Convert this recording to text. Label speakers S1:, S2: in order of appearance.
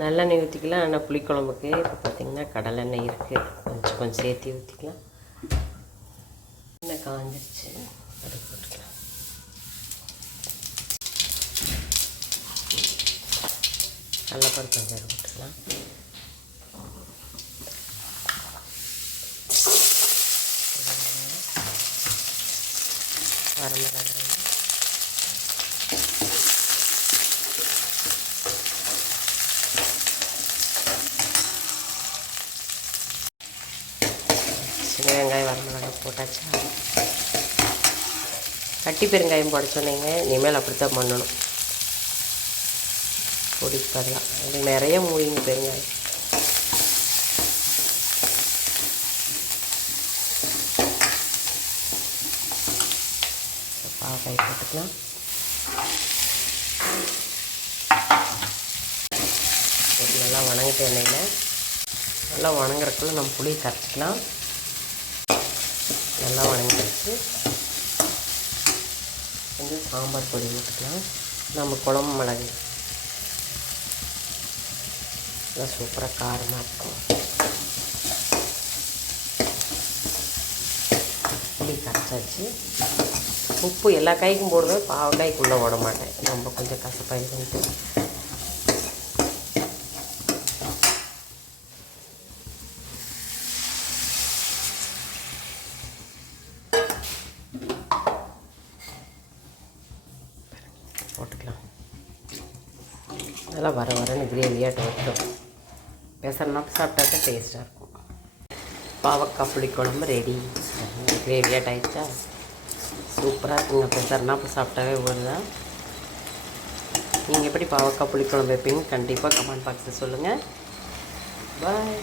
S1: நல்லெண்ணெய் ஊற்றிக்கலாம் ஆனால் புளிக்குழம்புக்கு. இப்போ பார்த்திங்கன்னா கடலெண்ணெய் இருக்குது கொஞ்சம் கொஞ்சம் சேர்த்து ஊற்றிக்கலாம் எண்ணெய் காஞ்சிருச்சு. அது போட்டுக்கலாம். கடலப்பருப்பு கொஞ்சம் போட்டுக்கலாம். வரமிளகாய் சின்ன வெங்காயம் வரமிளகாய் போட்டாச்சா? கட்டி பெருங்காயம் போட சொன்னீங்க. இனிமேல் அப்படித்தான் பண்ணணும். பொடிக்கு அது நிறைய மூடிங்க பெருங்காயம். பாவக்காய் போட்டுக்கலாம். நல்லா வணங்கிட்டு எண்ணெயில். நல்லா வணங்குறதுக்குள்ள நம்ம புளி கரைச்சிக்கலாம். நல்லா வணங்கிடுச்சு கொஞ்சம் சாம்பார் பொடி போட்டுக்கலாம். நம்ம குழம்பு மிளகு. நல்லா சூப்பராக காரமாக இருக்கும். புளி கரைச்சாச்சு. உப்பு எல்லா காய்க்கும் போடுவேன். பாவக்காய்க்குள்ளே போட மாட்டேன். நம்ம கொஞ்சம் கசப்பாக போட்டுக்கலாம். நல்லா வர வரன்னு கிரேவியாக வரட்டும் பெசரனா சாப்பிட்டா தான் டேஸ்ட்டாக இருக்கும். பாவக்காய் புளி குழம்பு ரெடி கிரேவியாக ஆயிடுச்சா சூப்பராக இருக்குங்க. பெசர்னா இப்போ சாப்பிட்டாவே வருதான் நீங்கள் எப்படி பாவக்காய் புளிக்குழம்பு வைப்பீங்க கண்டிப்பாக கமெண்ட் பாக்ஸில் சொல்லுங்கள் பாய்